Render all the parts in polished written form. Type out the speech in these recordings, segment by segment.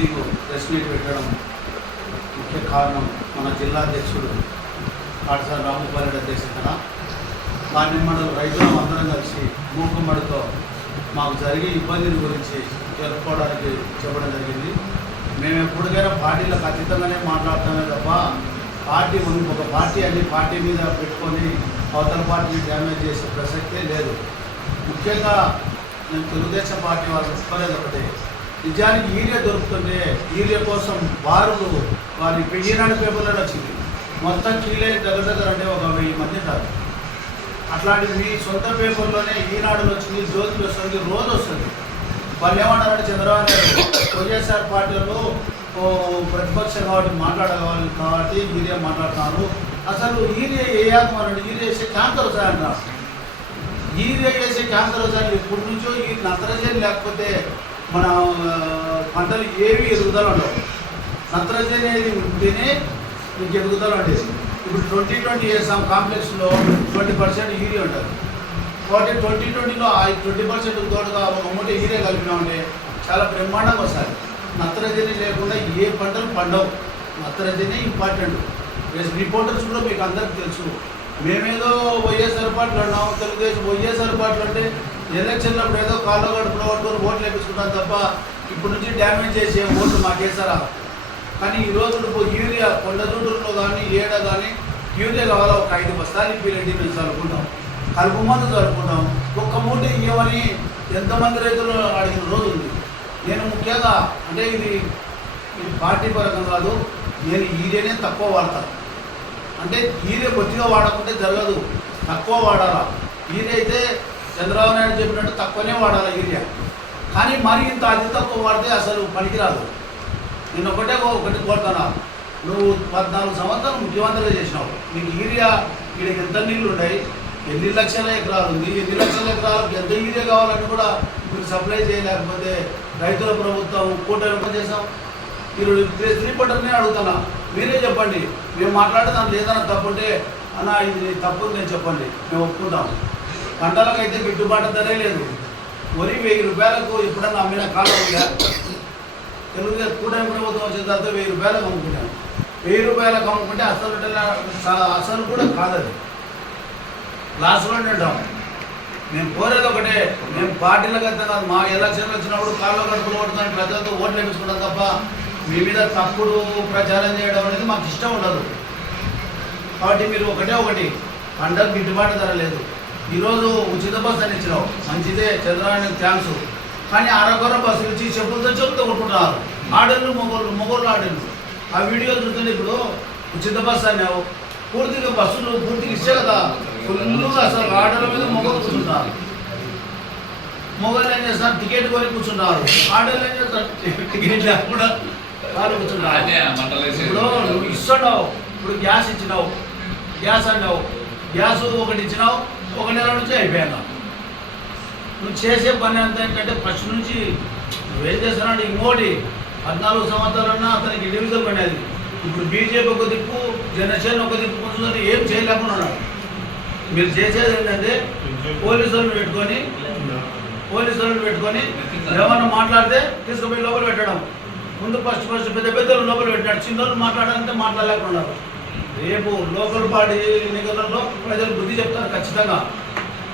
Meeting press meet పెట్టడం ముఖ్య కారణం మన జిల్లా అధ్యక్షుడు పాఠశాల రామగోపాల్ అధ్యక్షతన కానిమ్మడలు రైతులు అందరం కలిసి మూకుమ్మడితో మాకు జరిగే ఇబ్బందిని గురించి జరుపుకోవడానికి చెప్పడం జరిగింది. మేము ఎప్పటికైనా పార్టీలకు అతీతంగానే మాట్లాడతామే తప్ప పార్టీ ఒక పార్టీ అన్ని పార్టీ మీద పెట్టుకొని అవతల పార్టీని డ్యామేజ్ చేసే ప్రసక్తే లేదు. ముఖ్యంగా నేను తెలుగుదేశం పార్టీ వాళ్ళు చెప్పుకోలేదు ఒకటి, నిజానికి ఈరియా దొరుకుతుంటే ఈరియా కోసం వారి ఈనాడు పేపర్లో వచ్చింది మొత్తం కీలే దగ్గర అంటే ఒక 1000 మంది కాదు. అట్లాంటిది మీ సొంత పేపర్లోనే ఈనాడులో వచ్చింది, జ్యోతిలో వస్తుంది, రోజు వస్తుంది. వాళ్ళు ఏమన్నారంటే చంద్రబాబు నాయుడు వైఎస్ఆర్ పార్టీలో ప్రతిపక్షం కాబట్టి మాట్లాడగవాలి కాబట్టి ఈరియా మాట్లాడుతున్నారు. అసలు ఈరియా వేయాలన్నారండి, ఈరియా వేసే క్యాన్సర్ వస్తాయంటారు. ఈరియా వేసే క్యాన్సర్ వస్తాయని ఎప్పటి నుంచో ఈ నత్రజని లేకపోతే మన పంటలు ఏవి ఎదుగుదల ఉండవు. నత్రజని అనేది ఉంటేనే మీకు ఎదుగుదల ఉండేది. ఇప్పుడు 2020 చేసాం కాంప్లెక్స్లో 20% యూరియా ఉంటుంది. కాబట్టి 2020లో 20% తోడుగా ఒక మూట యూరియా కలిపినామంటే చాలా బ్రహ్మాండంగా వస్తుంది. నత్రజని లేకుండా ఏ పంటలు పండవు. నత్రజని ఇంపార్టెంట్. రిపోర్టర్స్ కూడా మీకు అందరికీ తెలుసు. మేమేదో వైఎస్ఆర్ పార్టీలు అన్నాం, తెలుగుదేశం వైఎస్ఆర్ పార్టీలు అంటే ఎలక్షన్లప్పుడు ఏదో కాళ్ళు గడుపులో పట్టుకొని ఓట్లు వేపించుకుంటాం తప్ప ఇప్పుడు నుంచి డ్యామేజ్ చేసే ఓట్లు మాకేసారా. కానీ ఈరోజు యూరియా కొండదూడులో కానీ ఏడ కానీ యూరియా కావాలా ఒక 5 బస్తాలు ఇప్పిరెడ్డి మేము చదువుకుంటాం, కలుపు మందు చదువుకుంటాం. ఒక్క మూట ఇవ్వమని ఎంతమంది రైతులు అడిగిన రోజు ఉంది. నేను ముఖ్యంగా అంటే ఇది పార్టీ పరంగా కాదు, నేను యూరియానే తక్కువ వాడతాను. అంటే యూరియా కొద్దిగా వాడకుంటే జరగదు, తక్కువ వాడాలా. యూరియా అయితే చంద్రబాబు నాయుడు చెప్పినట్టు తక్కువనే వాడాలి యూరియా. కానీ మరి ఇంత అతి తక్కువ వాడితే అసలు పనికిరాదు. నేను ఒకటి కోరుతున్నా, నువ్వు 14 సంవత్సరాలు ముఖ్యమంత్రిగా చేసినావు. నీకు యూరియా వీడికి ఎంత నీళ్ళు ఉన్నాయి, ఎన్ని లక్షల ఎకరాలు ఉంది, ఎన్ని లక్షల ఎకరాలకు ఎంత యూరియా కావాలని కూడా మీకు సప్లై చేయలేకపోతే రైతుల ప్రభుత్వం కూటమి చేసాం. మీరు రిపోర్టర్నే అడుగుతున్నా, మీరే చెప్పండి. మేము మాట్లాడే దాంట్లో ఏదైనా తప్పు ఉంటే అన్న ఇది తప్పు నేను చెప్పండి, మేము ఒప్పుకుంటాం. పంటలకైతే గిట్టుబాటు ధరే లేదు. వరి 1000 రూపాయలకు ఎప్పుడన్నా అమ్మిన కాలం ఉందా? తెలుగుదేశం కూటమి ప్రభుత్వం వచ్చిన తర్వాత 1000 రూపాయలకు అమ్ముకున్నాను. 1000 రూపాయలకు అమ్ముకుంటే అసలు కూడా కాదది, లాస్లోనే ఉంటాం. మేము కోరేది ఒకటే, మేము పార్టీలకు అయితే కాదు, మా ఎలక్షన్లు వచ్చినప్పుడు కాళ్ళు కడుపులు కొడుతున్నాను ప్రజలతో ఓట్లు వేయించుకుంటాం తప్ప మీ మీద తప్పుడు ప్రచారం చేయడం అనేది మాకు ఇష్టం ఉండదు. కాబట్టి మీరు ఒకటి పంటకు గిట్టుబాటు ధర లేదు. ఈరోజు ఉచిత బస్సు అని ఇచ్చినావు, మంచిదే, చంద్రబాబు థ్యాంక్స్. కానీ అరకొర బస్సులు ఇచ్చి చెప్పులతో కొట్టుకుంటున్నారు ఆడళ్ళు మొగోళ్ళు ఆడళ్ళు. ఆ వీడియోలు చూస్తుంటే ఇప్పుడు ఉచిత బస్సు అన్నావు, పూర్తిగా బస్సులు పూర్తిగా ఇచ్చే కదా, ఫుల్గా అసలు ఆటోల మీద మొగలు కూర్చుంటారు. మొగలు ఏం చేస్తారు, టికెట్ కొని కూర్చుంటారు. ఆటోలు ఏం చేస్తారు, టికెట్ లేకుండా వాళ్ళు కూర్చుంటారు. ఇప్పుడు నువ్వు ఇస్తున్నావు, ఇప్పుడు గ్యాస్ ఇచ్చినావు, గ్యాస్ అన్నావు, గ్యాస్ ఒకటి ఇచ్చినావు, 1 నెల నుంచి అయిపోయాను. నువ్వు చేసే పని అంత ఏంటంటే ఫస్ట్ నుంచి నువ్వేం చేస్తున్నాడు. ఇంకోటి 14 సంవత్సరాలన్నా అతనికి ఇండివిజువల్ పనేది. ఇప్పుడు బీజేపీ ఒక దిక్కు, జనసేన ఒక దిక్కు కూర్చొని ఏం చేయలేకుండా ఉన్నాడు. మీరు చేసేది ఏంటంటే పోలీసులను పెట్టుకొని ఏమన్నా మాట్లాడితే తీసుకుపోయి లోపల పెట్టడం. ముందు ఫస్ట్ పెద్దలు లోపల పెట్టినాడు, చిన్నోళ్ళు మాట్లాడాలంటే మాట్లాడలేకున్నారు. రేపు లోకల్ పార్టీ ఎన్నికలలో ప్రజలు బుద్ధి చెప్తారు ఖచ్చితంగా.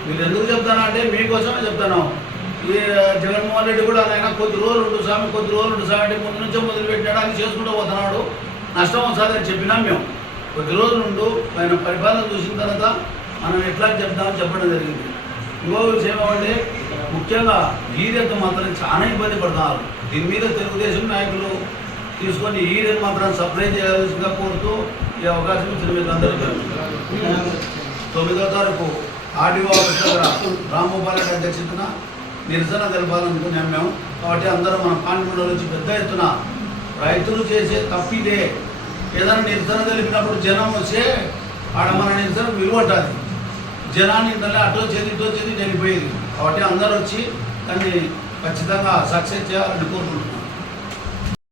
మీరు ఎందుకు చెప్తానా అంటే మీకోసమే చెప్తాను. ఈ జగన్మోహన్ రెడ్డి కూడా ఆయన కొద్ది రోజులు ఉండు స్వామి అంటే ముందు నుంచో మొదలుపెట్టాడు, అని చేసుకుంటూ పోతున్నాడు. నష్టం వస్తుందని చెప్పినాం మేము. కొద్ది రోజులు ఉండు, ఆయన పరిపాలన చూసిన తర్వాత మనం ఎట్లా చెప్తామని చెప్పడం జరిగింది. ఇంకో విషయం ఏమంటే ముఖ్యంగా యూరియాతో మాత్రం చాలా ఇబ్బంది పడుతున్నారు. దీని మీద తెలుగుదేశం నాయకులు తీసుకొని యూరియా మాత్రం సప్లై చేయాల్సిందిగా కోరుతూ ఈ అవకాశం ఇచ్చిన మీకు అందరికీ 9వ తారీఖు ఆర్డీఓ ఆఫీస్ దగ్గర రామగోపాల్ అధ్యక్షతన నిరసన తెలపాలనుకున్నాం మేము. కాబట్టి అందరూ మన కాన్ఫరెన్స్ నుంచి పెద్ద ఎత్తున రైతులు చేసే తప్పిదే. ఏదైనా నిరసన తెలిపినప్పుడు జనం వస్తే ఆడ మన నిరసన విలువట్టాలి. జనాన్ని అటో చేతి వెళ్ళిపోయేది. కాబట్టి అందరూ వచ్చి దాన్ని ఖచ్చితంగా సక్సెస్ చేయాలని కోరుకుంటున్నాం.